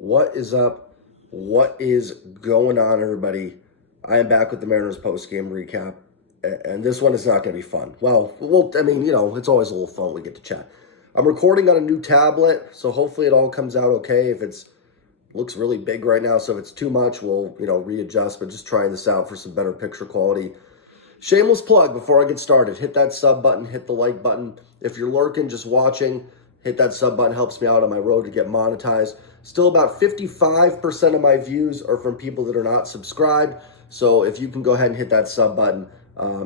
What is up? What is going on, everybody? I am back with the Mariners post-game recap, and this one is not going to be fun. It's always a little fun when we get to chat. I'm recording on a new tablet, so hopefully it all comes out okay. If it's looks really big right now, so if it's too much, we'll readjust. But just trying this out for some better picture quality. Shameless plug before I get started. Hit that sub button, hit the like button. If you're lurking, just watching, hit that sub button. Helps me out on my road to get monetized. Still about 55% of my views are from people that are not subscribed. So if you can go ahead and hit that sub button,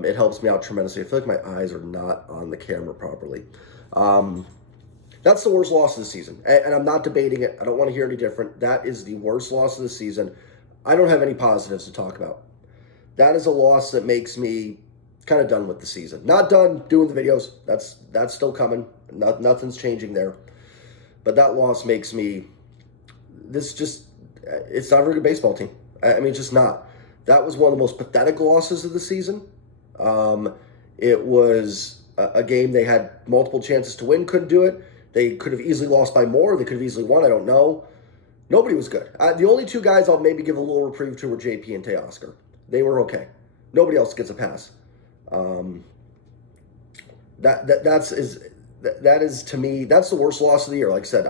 it helps me out tremendously. I feel like my eyes are not on the camera properly. That's the worst loss of the season. And I'm not debating it. I don't want to hear any different. That is the worst loss of the season. I don't have any positives to talk about. That is a loss that makes me kind of done with the season. Not done doing the videos. That's still coming. Nothing's changing there. But that loss makes me, it's not a very good baseball team. It's just not. That was one of the most pathetic losses of the season. It was a game they had multiple chances to win, couldn't do it. They could have easily lost by more. They could have easily won. I don't know. Nobody was good. The only two guys I'll maybe give a little reprieve to were JP and Teoscar. They were okay. Nobody else gets a pass. That is to me, that's the worst loss of the year. Like I said,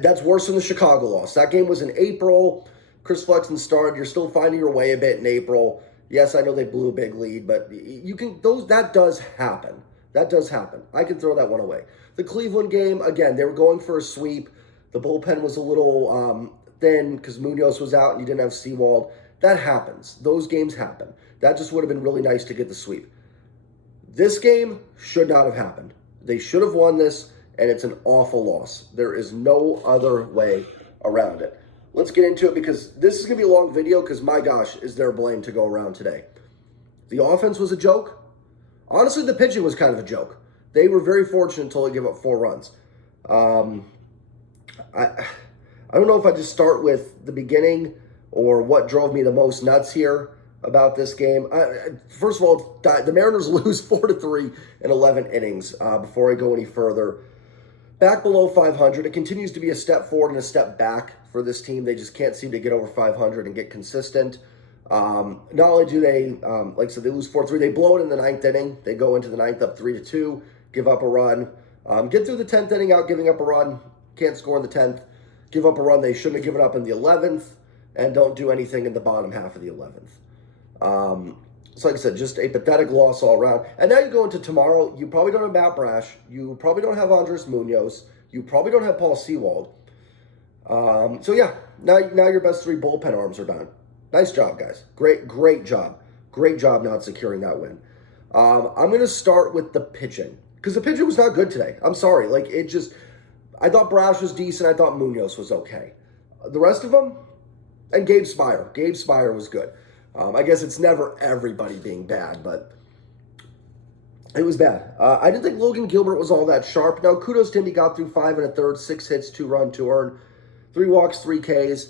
that's worse than the Chicago loss. That game was in April. Chris Flexen started. You're still finding your way a bit in April. Yes, I know they blew a big lead, but that does happen. That does happen. I can throw that one away. The Cleveland game, again, they were going for a sweep. The bullpen was a little thin because Munoz was out and you didn't have Seawald. That happens. Those games happen. That just would have been really nice to get the sweep. This game should not have happened. They should have won this, and it's an awful loss. There is no other way around it. Let's get into it because this is going to be a long video because, my gosh, is there blame to go around today. The offense was a joke. Honestly, the pitching was kind of a joke. They were very fortunate until they gave up 4 runs. I don't know if I just start with the beginning or what drove me the most nuts here about this game. First of all, the Mariners lose 4-3 in 11 innings. Before I go any further, back below 500. It continues to be a step forward and a step back for this team. They just can't seem to get over 500 and get consistent. Not only do they, like I said, they lose 4-3, they blow it in the 9th inning. They go into the 9th up 3-2, give up a run. Get through the 10th inning out giving up a run. Can't score in the 10th. Give up a run they shouldn't have given up in the 11th. And don't do anything in the bottom half of the 11th. So like I said, just a pathetic loss all around. And now you go into tomorrow, you probably don't have Matt Brash. You probably don't have Andres Munoz. You probably don't have Paul Sewald. So yeah, now your best 3 bullpen arms are done. Nice job, guys. Great job. Great job not securing that win. I'm going to start with the pitching. Because the pitching was not good today. I'm sorry. I thought Brash was decent. I thought Munoz was okay. The rest of them, and Gabe Spire. Gabe Spire was good. I guess it's never everybody being bad, but it was bad. I didn't think Logan Gilbert was all that sharp. Now, kudos to him. He got through 5 1/3, 6 hits, 2 run, 2 earned, 3 walks, 3 Ks.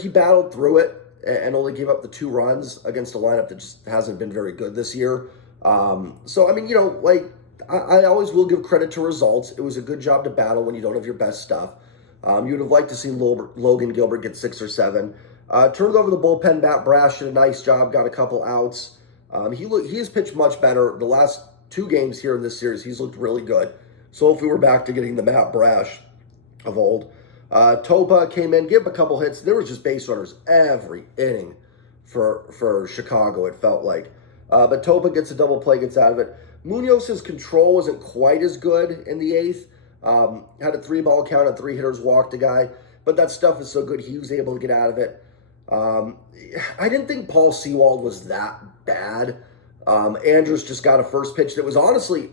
He battled through it and only gave up the 2 runs against a lineup that just hasn't been very good this year. I always will give credit to results. It was a good job to battle when you don't have your best stuff. You would have liked to see Logan Gilbert get 6 or 7. Turned over the bullpen. Matt Brash did a nice job, got a couple outs. He has pitched much better. The last 2 games here in this series, he's looked really good. So hopefully we're back to getting the Matt Brash of old. Topa came in, gave him a couple hits. There was just base runners every inning for Chicago, it felt like. But Topa gets a double play, gets out of it. Munoz's control wasn't quite as good in the 8th. Had a 3-ball count and 3 hitters, walked a guy. But that stuff is so good, he was able to get out of it. I didn't think Paul Sewald was that bad. Andrews just got a first pitch that was honestly,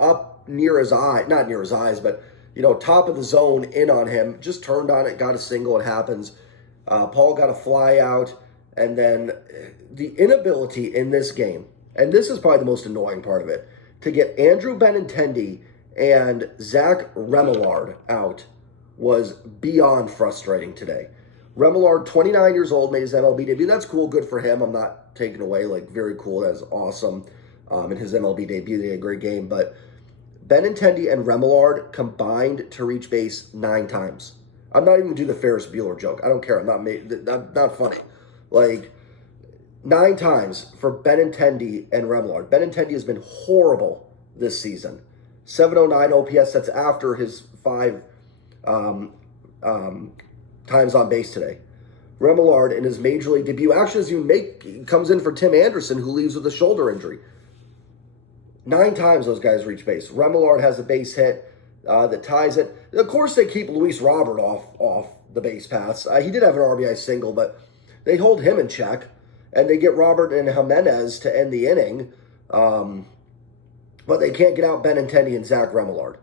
up near his eye, not near his eyes, but, top of the zone in on him, just turned on it, got a single, it happens. Paul got a fly out, and then the inability in this game, and this is probably the most annoying part of it, to get Andrew Benintendi and Zach Remillard out was beyond frustrating today. Remillard, 29 years old, made his MLB debut. That's cool, good for him. I'm not taking away, very cool. That's awesome. In his MLB debut, they had a great game. But Benintendi and Remillard combined to reach base 9 times. I'm not even going to do the Ferris Bueller joke. I don't care. I'm not funny. Like, 9 times for Benintendi and Remillard. Benintendi has been horrible this season. 709 OPS, that's after his 5 times on base today. Remillard in his major league debut, actually, comes in for Tim Anderson, who leaves with a shoulder injury. 9 times those guys reach base. Remillard has a base hit that ties it. Of course, they keep Luis Robert off the base paths. He did have an RBI single, but they hold him in check, and they get Robert and Jimenez to end the inning, but they can't get out Benintendi and Zach Remillard.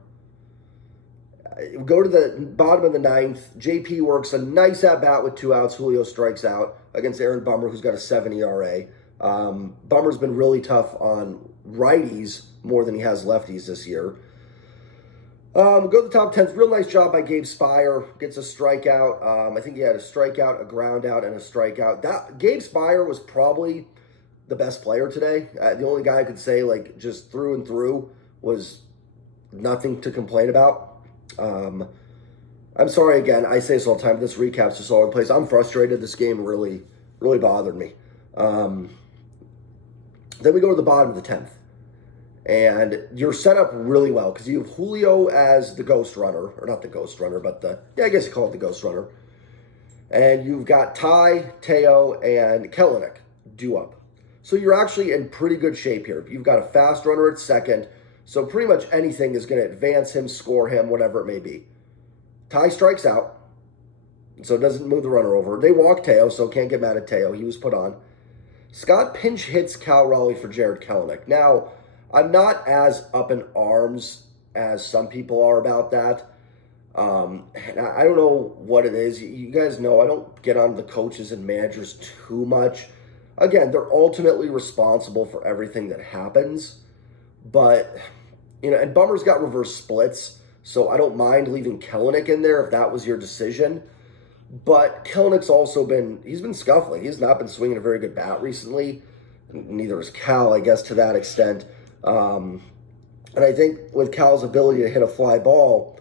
Go to the bottom of the 9th. JP works a nice at-bat with 2 outs. Julio strikes out against Aaron Bummer, who's got a 7 ERA. Bummer's been really tough on righties more than he has lefties this year. Go to the top 10th. Real nice job by Gabe Spire. Gets a strikeout. I think he had a strikeout, a ground out, and a strikeout. Gabe Spire was probably the best player today. The only guy I could say, like, just through and through was nothing to complain about. I'm sorry again. I say this all the time. This recap's just all over the place. I'm frustrated. This game really bothered me. Then we go to the bottom of the 10th. And you're set up really well because you have Julio as the ghost runner. Or not the ghost runner, but I guess you call it the ghost runner. And you've got Ty, Teo, and Kelenic due up. So you're actually in pretty good shape here. You've got a fast runner at second. So pretty much anything is going to advance him, score him, whatever it may be. Ty strikes out, so it doesn't move the runner over. They walk Teo, so can't get mad at Teo. He was put on. Scott pinch hits Cal Raleigh for Jared Kelenic. Now, I'm not as up in arms as some people are about that. And I don't know what it is. You guys know I don't get on the coaches and managers too much. Again, they're ultimately responsible for everything that happens. But, and Bummer's got reverse splits, so I don't mind leaving Kelenic in there if that was your decision. But Kellenic's also he's been scuffling. He's not been swinging a very good bat recently. Neither has Cal, I guess, to that extent. And I think with Cal's ability to hit a fly ball,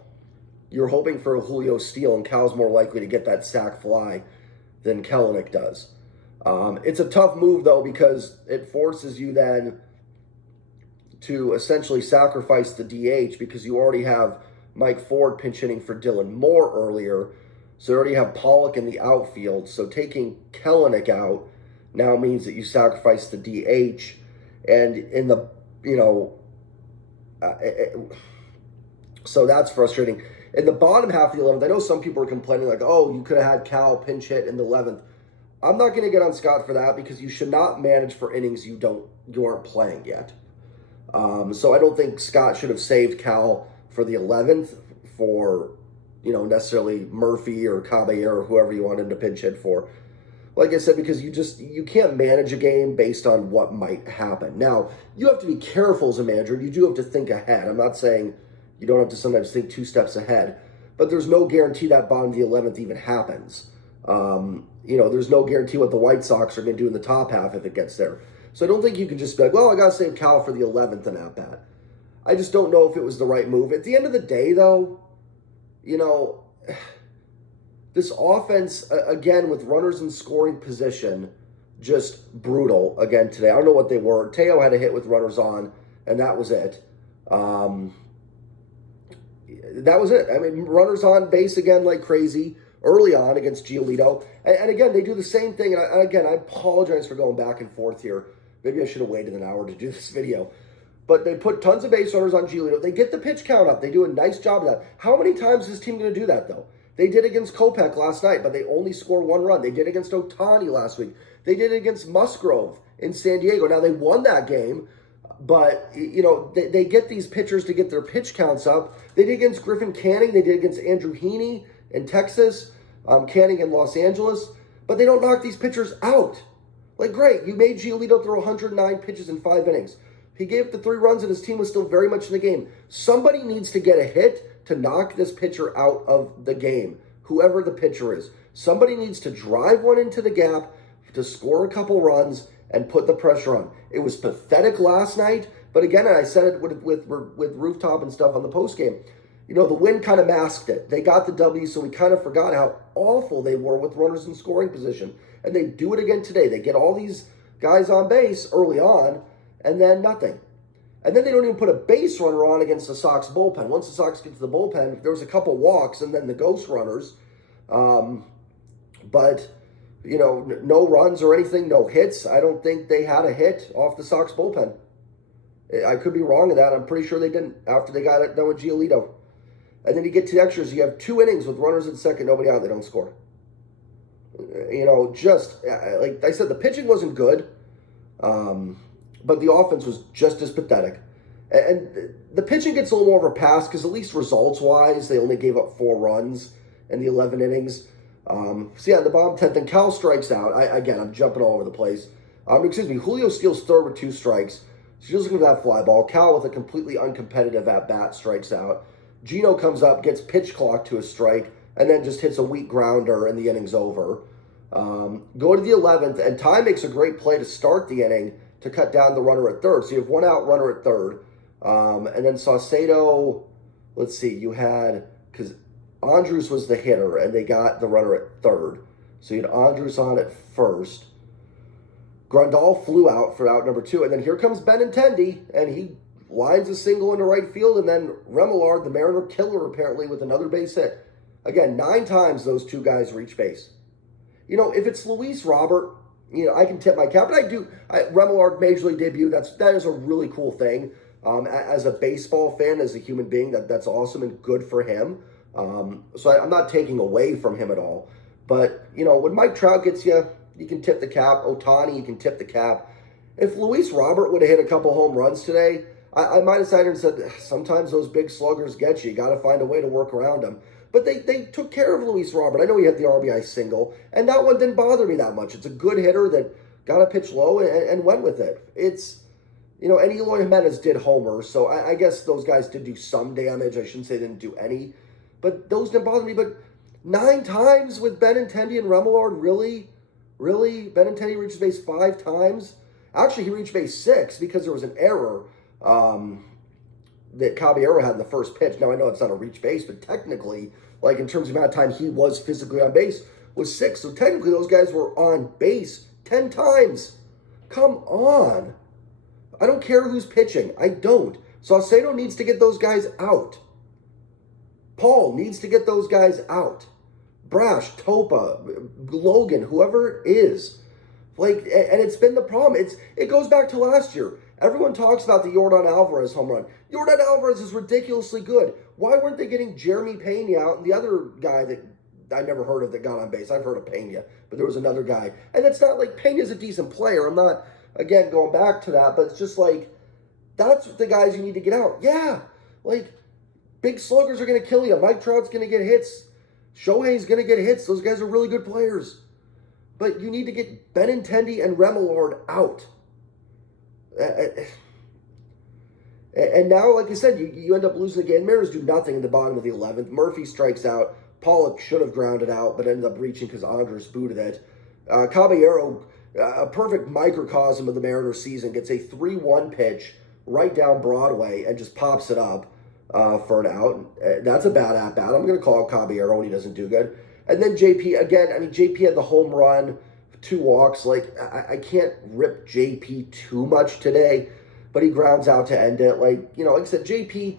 you're hoping for a Julio steal, and Cal's more likely to get that sac fly than Kelenic does. It's a tough move, though, because it forces you then to essentially sacrifice the DH because you already have Mike Ford pinch hitting for Dylan Moore earlier. So you already have Pollock in the outfield. So taking Kelenic out now means that you sacrifice the DH. And in the, so that's frustrating. In the bottom half of the 11th, I know some people are complaining like, oh, you could have had Cal pinch hit in the 11th. I'm not going to get on Scott for that because you should not manage for innings you aren't playing yet. So I don't think Scott should have saved Cal for the 11th for, necessarily Murphy or Caballero or whoever you want him to pinch hit for. Like I said, because you can't manage a game based on what might happen. Now, you have to be careful as a manager. You do have to think ahead. I'm not saying you don't have to sometimes think 2 steps ahead, but there's no guarantee that bottom of the 11th even happens. There's no guarantee what the White Sox are going to do in the top half if it gets there. So I don't think you can just be like, well, I got to save Cal for the 11th and at bat. I just don't know if it was the right move. At the end of the day, though, this offense, again, with runners in scoring position, just brutal again today. I don't know what they were. Teo had a hit with runners on, and that was it. That was it. I mean, runners on base again like crazy early on against Giolito. And again, they do the same thing. And again, I apologize for going back and forth here. Maybe I should have waited an hour to do this video. But they put tons of base runners on Giolito. They get the pitch count up. They do a nice job of that. How many times is this team going to do that, though? They did against Kopech last night, but they only score 1 run. They did against Ohtani last week. They did against Musgrove in San Diego. Now, they won that game, but, they get these pitchers to get their pitch counts up. They did against Griffin Canning. They did against Andrew Heaney in Texas, Canning in Los Angeles. But they don't knock these pitchers out. Like, great, you made Giolito throw 109 pitches in 5 innings. He gave up the 3 runs, and his team was still very much in the game. Somebody needs to get a hit to knock this pitcher out of the game, whoever the pitcher is. Somebody needs to drive one into the gap to score a couple runs and put the pressure on. It was pathetic last night, but again, and I said it with Rooftop and stuff on the postgame, the win kind of masked it. They got the W, so we kind of forgot how awful they were with runners in scoring position. And they do it again today. They get all these guys on base early on, and then nothing. And then they don't even put a base runner on against the Sox bullpen. Once the Sox get to the bullpen, there was a couple walks and then the ghost runners. But, no runs or anything, no hits. I don't think they had a hit off the Sox bullpen. I could be wrong in that. I'm pretty sure they didn't after they got it done with Giolito. And then you get to the extras. You have 2 innings with runners at second, nobody out. They don't score. Just like I said, the pitching wasn't good, but the offense was just as pathetic. And the pitching gets a little more of a pass because at least results-wise, they only gave up 4 runs in the 11 innings. In the bottom 10th, then Cal strikes out. I'm jumping all over the place. Julio steals third with 2 strikes. So just looking for that fly ball. Cal with a completely uncompetitive at-bat strikes out. Gino comes up, gets pitch clock to a strike, and then just hits a weak grounder and the inning's over. Go to the 11th, and Ty makes a great play to start the inning to cut down the runner at third. So you have 1 out runner at third. And then Saucedo, you had, because Andrus was the hitter, and they got the runner at third. So you had Andrus on at first. Grandal flew out for out number 2, and then here comes Benintendi, and he lines a single into right field, and then Remillard, the Mariner killer, apparently, with another base hit. Again, 9 times those 2 guys reach base. If it's Luis Robert, I can tip my cap, but Remillard Major League debut, that is a really cool thing. As a baseball fan, as a human being, that's awesome and good for him. So I'm not taking away from him at all. But, when Mike Trout gets you can tip the cap. Ohtani, you can tip the cap. If Luis Robert would have hit a couple home runs today, I might have sat here and said, sometimes those big sluggers get you. You got to find a way to work around them. But they took care of Luis Robert. I know he had the RBI single, and that one didn't bother me that much. It's a good hitter that got a pitch low and went with it. It's, and Eloy Jimenez did homer, so I guess those guys did do some damage. I shouldn't say they didn't do any, but those didn't bother me. But 9 times with Benintendi and Remillard, really? Benintendi reached base 5 times? Actually, he reached base 6 because there was an error that Caballero had in the first pitch. Now, I know it's not a reach base, but technically, in terms of the amount of time he was physically on base, was 6. So technically, those guys were on base 10 times. Come on. I don't care who's pitching. I don't. Saucedo needs to get those guys out. Paul needs to get those guys out. Brash, Topa, Logan, whoever it is. And it's been the problem. It goes back to last year. Everyone talks about the Yordan Alvarez home run. Yordan Alvarez is ridiculously good. Why weren't they getting Jeremy Pena out and the other guy that I never heard of that got on base? I've heard of Pena, but there was another guy. And it's not like Pena's a decent player. I'm not, again, going back to that, but it's just that's the guys you need to get out. Yeah, big sluggers are going to kill you. Mike Trout's going to get hits. Shohei's going to get hits. Those guys are really good players. But you need to get Benintendi and Remillard out. And now, like I said, you end up losing the game. Mariners do nothing in the bottom of the 11th. Murphy strikes out. Pollock should have grounded out, but ended up reaching because Andres booted it. Caballero, a perfect microcosm of the Mariners season, gets a 3-1 pitch right down Broadway and just pops it up for an out. That's a bad at-bat. I'm going to call Caballero when he doesn't do good. And then JP, again, JP had the home run, 2 walks. I can't rip JP too much today, but he grounds out to end it. Like I said, JP,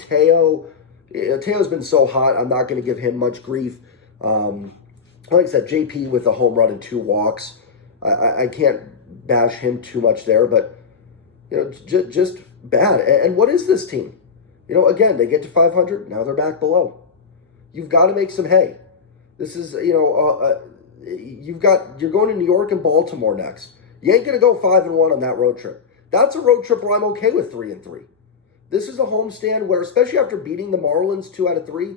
Teo's been so hot, I'm not going to give him much grief. Like I said, JP with a home run and 2 walks. I can't bash him too much there, but, just bad. And what is this team? Again, they get to 500, now they're back below. You've got to make some hay. This is, you're going to New York and Baltimore next. You ain't going to go 5-1 on that road trip. That's a road trip where I'm okay with 3-3. This is a homestand where, especially after beating the Marlins 2 out of 3,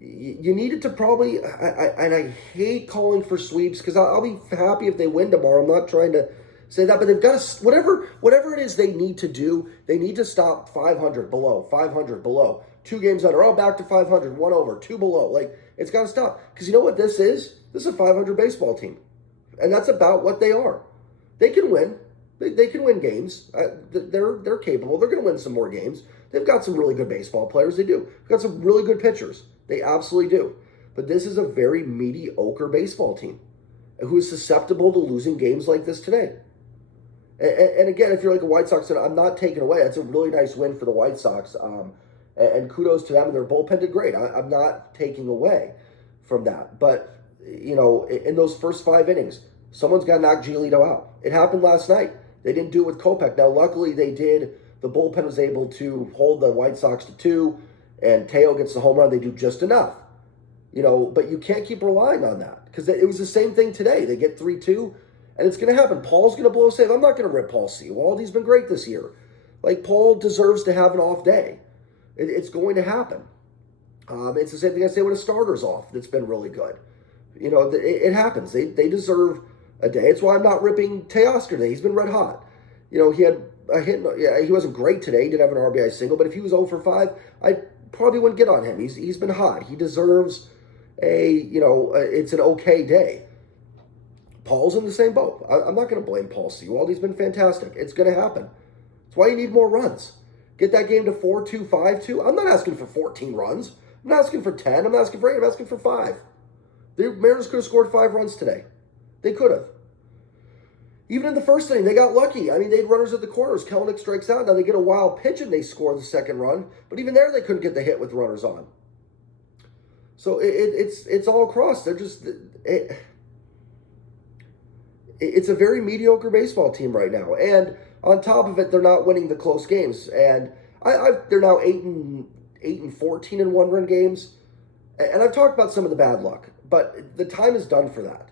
you needed to probably, and I hate calling for sweeps because I'll be happy if they win tomorrow. I'm not trying to say that, but they've got to, whatever it is they need to do, they need to stop 500 below, 500 below. 2 games under, back to 500, 1 over, 2 below. It's got to stop. Because you know what this is? This is a 500 baseball team. And that's about what they are. They can win. They can win games. They're capable. They're going to win some more games. They've got some really good baseball players. They do. They've got some really good pitchers. They absolutely do. But this is a very mediocre baseball team who is susceptible to losing games like this today. And again, if you're like a White Sox fan, I'm not taking away. That's a really nice win for the White Sox. And kudos to them. And their bullpen did great. I'm not taking away from that. But, in those first 5 innings, someone's got to knock Giolito out. It happened last night. They didn't do it with Kopech. Now, luckily, they did. The bullpen was able to hold the White Sox to 2, and Teo gets the home run. They do just enough. But you can't keep relying on that because it was the same thing today. They get 3-2, and it's going to happen. Paul's going to blow a save. I'm not going to rip Paul Sewald. He's been great this year. Paul deserves to have an off day. It's going to happen. It's the same thing I say when a starter's off that's been really good. It happens. They deserve a day. It's why I'm not ripping Teoscar today. He's been red hot. He had a hit. Yeah, he wasn't great today. He did have an RBI single, but if he was 0 for 5, I probably wouldn't get on him. He's been hot. He deserves it's an okay day. Paul's in the same boat. I'm not going to blame Paul Sewald. He's been fantastic. It's going to happen. That's why you need more runs. Get that game to 4-2, 5-2. I'm not asking for 14 runs. I'm not asking for 10. I'm not asking for 8. I'm asking for 5. The Mariners could have scored 5 runs today. They could have. Even in the first inning, they got lucky. I mean, they had runners at the corners. Kelenic strikes out. Now they get a wild pitch and they score the second run. But even there, they couldn't get the hit with runners on. So it's all across. They're just it's a very mediocre baseball team right now. And on top of it, they're not winning the close games. And they're now 8-14 in one-run games. And I've talked about some of the bad luck, but the time is done for that.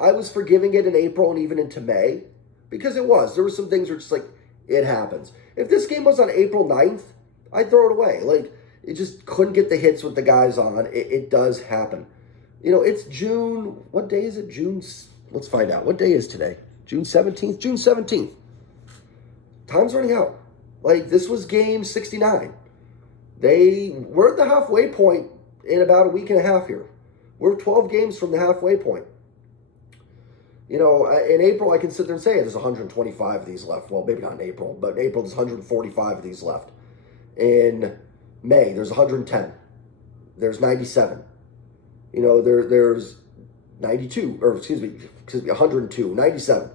I was forgiving it in April and even into May because it was. There were some things where it's it happens. If this game was on April 9th, I'd throw it away. It just couldn't get the hits with the guys on. It does happen. It's June. What day is it? Let's find out. What day is today? June 17th? June 17th. Time's running out. This was game 69. We're at the halfway point in about a week and a half here. We're 12 games from the halfway point. In April, I can sit there and say there's 125 of these left. Well, maybe not in April, but in April, there's 145 of these left. In May, there's 110. There's 97. There's 92, or excuse me, 102, 97.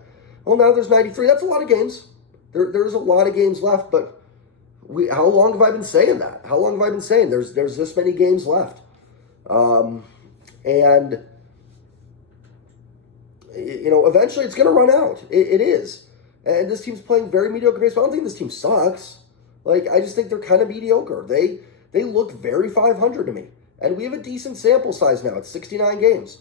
Well, now there's 93. That's a lot of games. There's a lot of games left, but how long have I been saying that? How long have I been saying there's this many games left? And eventually it's going to run out. It is. And this team's playing very mediocre baseball. I don't think this team sucks. I just think they're kind of mediocre. They look very 500 to me. And we have a decent sample size now. It's 69 games.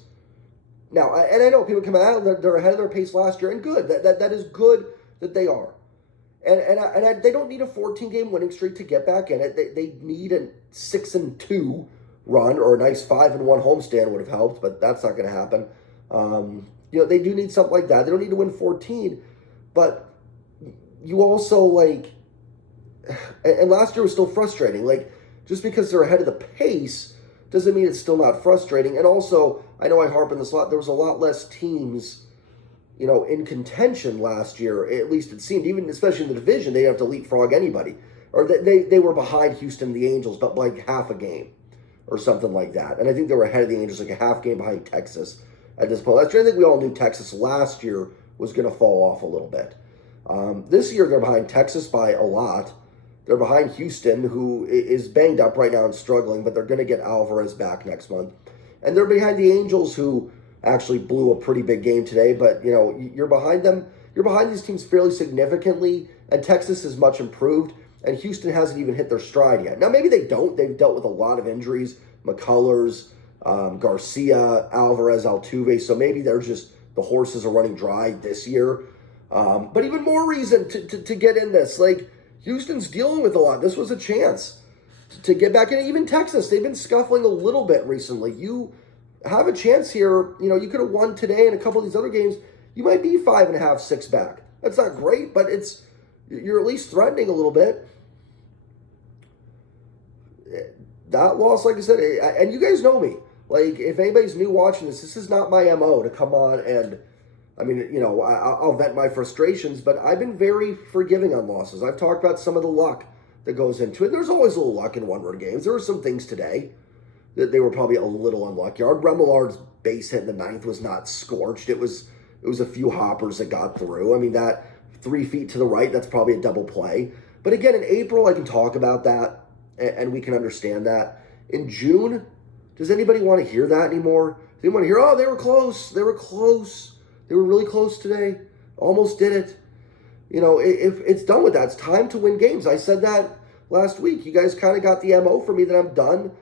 Now, and I know people come out, they're ahead of their pace last year, and good. That is good that they are. And they don't need a 14-game winning streak to get back in it. They need a 6-2 run, or a nice 5-1 homestand would have helped, but that's not going to happen. They do need something like that. They don't need to win 14, but you also and last year was still frustrating. Just because they're ahead of the pace doesn't mean it's still not frustrating. And also, I know I harp on this a lot, there was a lot less teams, in contention last year. At least it seemed, even especially in the division, they didn't have to leapfrog anybody. Or they were behind Houston and the Angels, but half a game or something like that. And I think they were ahead of the Angels, a half game behind Texas at this point. Last year, I think we all knew Texas last year was going to fall off a little bit. This year, they're behind Texas by a lot. They're behind Houston, who is banged up right now and struggling, but they're going to get Alvarez back next month. And they're behind the Angels, who actually blew a pretty big game today. But, you're behind them. You're behind these teams fairly significantly, and Texas is much improved, and Houston hasn't even hit their stride yet. Now, maybe they don't. They've dealt with a lot of injuries, McCullers, Garcia, Alvarez, Altuve, so maybe they're just, the horses are running dry this year. But even more reason to get in this. Houston's dealing with a lot. This was a chance to get back in. Even Texas, they've been scuffling a little bit recently. You have a chance here. You could have won today and a couple of these other games. You might be 5.5, 6 back. That's not great, but you're at least threatening a little bit. That loss, like I said, and you guys know me. If anybody's new watching this is not my MO to come on and, I'll vent my frustrations, but I've been very forgiving on losses. I've talked about some of the luck that goes into it. There's always a little luck in one-run games. There were some things today that they were probably a little unlucky. Remolard's base hit in the ninth was not scorched. It was a few hoppers that got through. I mean, that 3 feet to the right, that's probably a double play. But again, in April, I can talk about that, and we can understand that. In June, does anybody want to hear that anymore? Does anyone want to hear, oh, they were close. They were close. They were really close today. Almost did it. You know, if it's done with that. It's time to win games. I said that last week. You guys kind of got the MO for me that I'm done.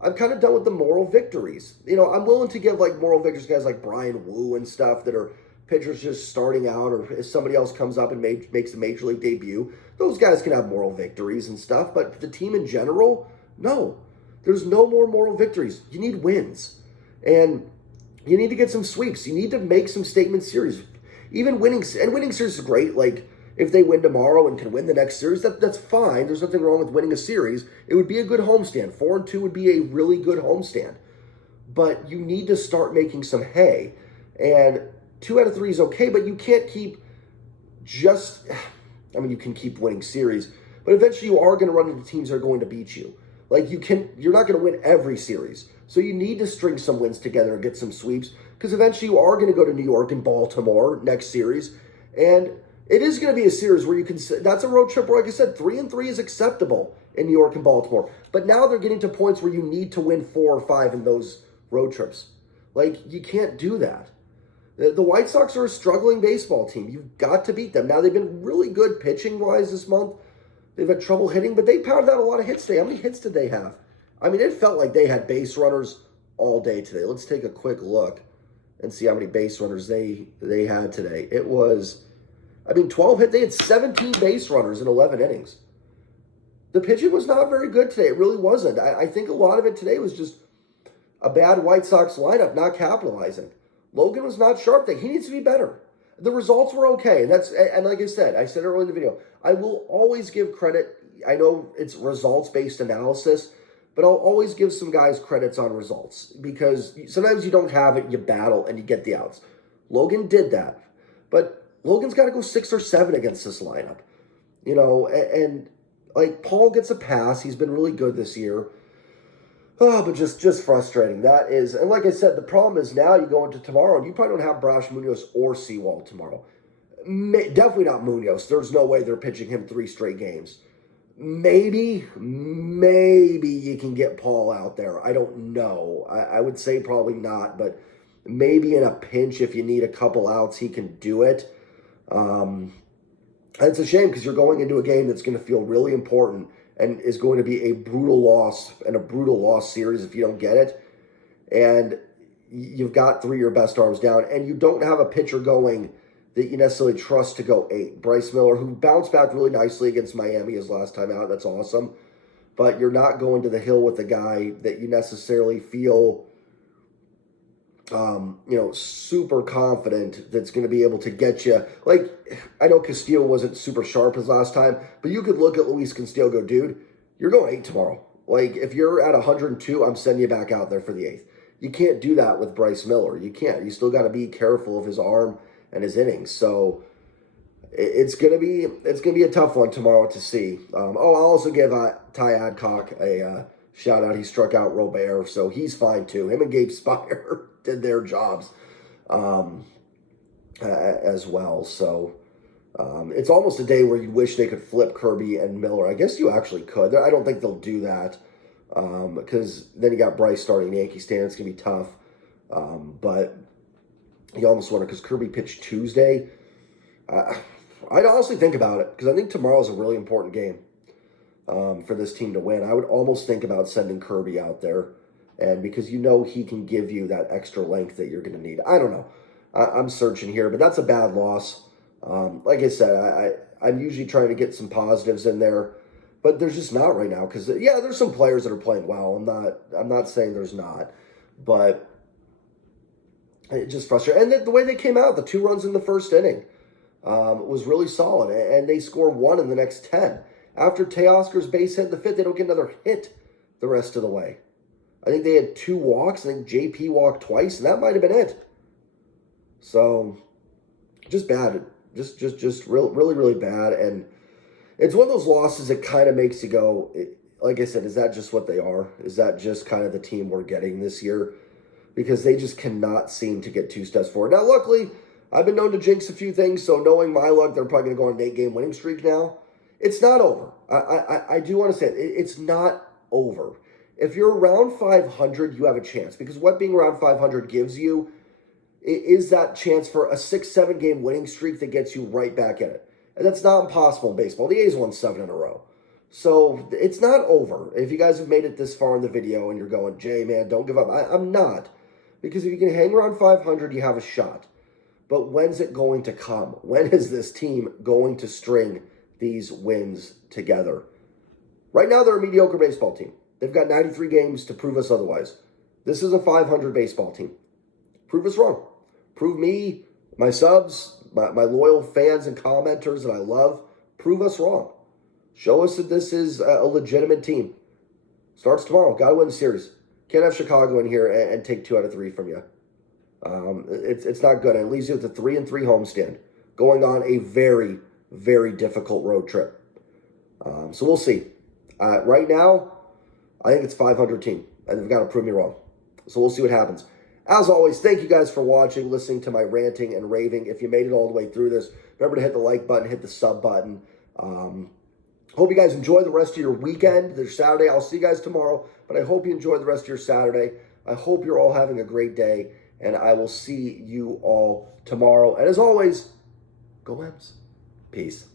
I'm kind of done with the moral victories. You know, I'm willing to give like moral victories to guys like Brian Wu and stuff that are pitchers just starting out, or if somebody else comes up and makes a major league debut, those guys can have moral victories and stuff. But the team in general, no. There's no more moral victories. You need wins. And you need to get some sweeps. You need to make some statement series. Even winning series is great. Like, if they win tomorrow and can win the next series, that's fine. There's nothing wrong with winning a series. It would be a good homestand. 4-2 would be a really good homestand. But you need to start making some hay. And 2 out of 3 is okay, but you can't keep you can keep winning series, but eventually you are going to run into teams that are going to beat you. Like, you're not going to win every series. So you need to string some wins together and get some sweeps, because eventually you are going to go to New York and Baltimore next series. And it is going to be a series where you can, that's a road trip where, like I said, 3-3 is acceptable in New York and Baltimore. But now they're getting to points where you need to win 4 or 5 in those road trips. Like, you can't do that. The White Sox are a struggling baseball team. You've got to beat them. Now, they've been really good pitching-wise this month. They've had trouble hitting, but they pounded out a lot of hits today. How many hits did they have? I mean, it felt like they had base runners all day today. Let's take a quick look and see how many base runners they had today. It was, 12 hit. They had 17 base runners in 11 innings. The pitching was not very good today. It really wasn't. I think a lot of it today was just a bad White Sox lineup not capitalizing. Logan was not sharp. He needs to be better. The results were okay. And like I said earlier in the video, I will always give credit. I know it's results-based analysis, but I'll always give some guys credits on results, because sometimes you don't have it, you battle, and you get the outs. Logan did that. But Logan's got to go 6 or 7 against this lineup. You know, and like, Paul gets a pass. He's been really good this year. Oh, but just frustrating. That is, and like I said, the problem is now you go into tomorrow and you probably don't have Brash, Munoz, or Sewald tomorrow. Definitely not Munoz. There's no way they're pitching him 3 straight games. Maybe you can get Paul out there. I don't know. I would say probably not, but maybe in a pinch, if you need a couple outs, he can do it. And it's a shame, because you're going into a game that's going to feel really important and is going to be a brutal loss series if you don't get it. And you've got 3 of your best arms down, and you don't have a pitcher going that you necessarily trust to go 8. Bryce Miller, who bounced back really nicely against Miami his last time out. That's awesome. But you're not going to the hill with a guy that you necessarily feel super confident that's going to be able to get you. Like, I know Castillo wasn't super sharp his last time, but you could look at Luis Castillo and go, dude, you're going 8 tomorrow. Like, if you're at 102, I'm sending you back out there for the 8th. You can't do that with Bryce Miller. You can't. You still got to be careful of his arm and his innings. So it's gonna be a tough one tomorrow to see. I'll also give Ty Adcock a shout out. He struck out Robert, so he's fine too. Him and Gabe Spire did their jobs as well. So it's almost a day where you wish they could flip Kirby and Miller. I guess you actually could. I don't think they'll do that, because then you got Bryce starting the Yankee stand. It's gonna be tough, but you almost wonder, because Kirby pitched Tuesday. I'd honestly think about it, because I think tomorrow's a really important game for this team to win. I would almost think about sending Kirby out there, and because he can give you that extra length that you're going to need. I don't know. I'm searching here, but that's a bad loss. Like I said, I'm usually trying to get some positives in there, but there's just not right now, because, yeah, there's some players that are playing well. I'm not saying there's not, but it just frustrating. And the way they came out, the 2 runs in the first inning, was really solid. And they score 1 in the next 10. After Teoscar's base hit in the 5th, they don't get another hit the rest of the way. I think they had 2 walks. I think JP walked twice, and that might have been it. So, just bad. Just really, really bad. And It's one of those losses that kind of makes you go, like I said, is that just what they are? Is that just kind of the team we're getting this year? Because they just cannot seem to get 2 steps forward. Now, luckily, I've been known to jinx a few things, so knowing my luck, they're probably going to go on an 8-game winning streak now. It's not over. I do want to say it's not over. If you're around 500, you have a chance. Because what being around 500 gives you is that chance for a 6-7 game winning streak that gets you right back in it. And that's not impossible in baseball. The A's won 7 in a row. So it's not over. If you guys have made it this far in the video and you're going, Jay, man, don't give up. I'm not. Because if you can hang around 500, you have a shot. But when's it going to come? When is this team going to string these wins together? Right now, they're a mediocre baseball team. They've got 93 games to prove us otherwise. This is a 500 baseball team. Prove us wrong. Prove me, my subs, my loyal fans and commenters that I love, prove us wrong. Show us that this is a legitimate team. Starts tomorrow. Got to win the series. Can't have Chicago in here and take 2 out of 3 from you. It's not good. It leaves you with a 3-3 homestand, going on a very, very difficult road trip. So we'll see. Right now, I think it's 500 team, and they've got to prove me wrong. So we'll see what happens. As always, thank you guys for watching, listening to my ranting and raving. If you made it all the way through this, remember to hit the like button, hit the sub button. Hope you guys enjoy the rest of your weekend. There's Saturday. I'll see you guys tomorrow, but I hope you enjoy the rest of your Saturday. I hope you're all having a great day, and I will see you all tomorrow. And as always, go Mavs. Peace.